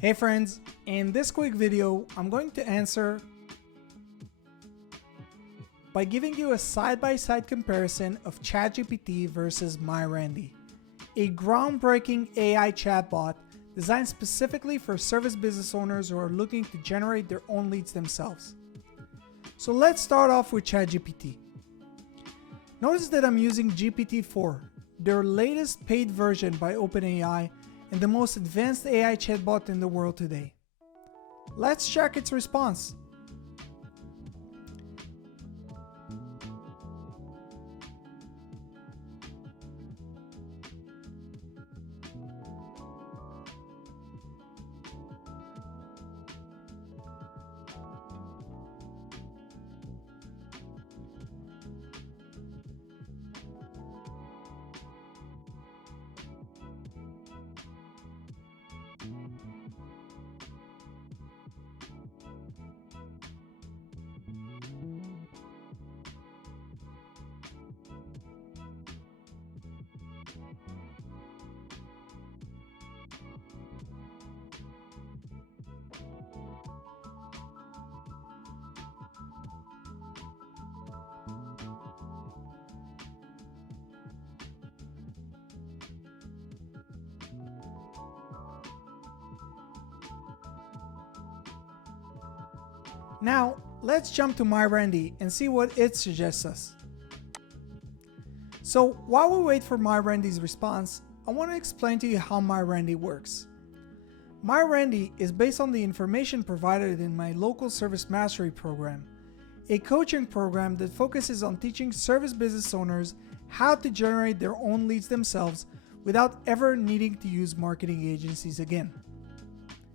Hey friends, in this quick video, I'm going to answer by giving you a side-by-side comparison of ChatGPT versus MyRandy, a groundbreaking AI chatbot designed specifically for service business owners who are looking to generate their own leads themselves. So let's start off with ChatGPT. Notice that I'm using GPT-4, their latest paid version by OpenAI and the most advanced AI chatbot in the world today. Let's check its response. Now, let's jump to MyRandy and see what it suggests us. So while we wait for MyRandy's response, I want to explain to you how MyRandy works. MyRandy is based on the information provided in my local service mastery program, a coaching program that focuses on teaching service business owners how to generate their own leads themselves without ever needing to use marketing agencies again.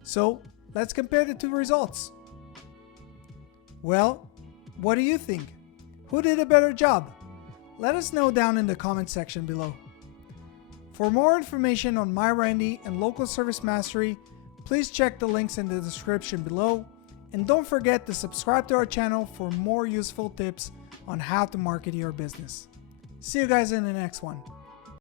So let's compare the two results. Well, what do you think? Who did a better job? Let us know down in the comment section below. For more information on MyRandy and Local Service Mastery, please check the links in the description below, and don't forget to subscribe to our channel for more useful tips on how to market your business. See you guys in the next one.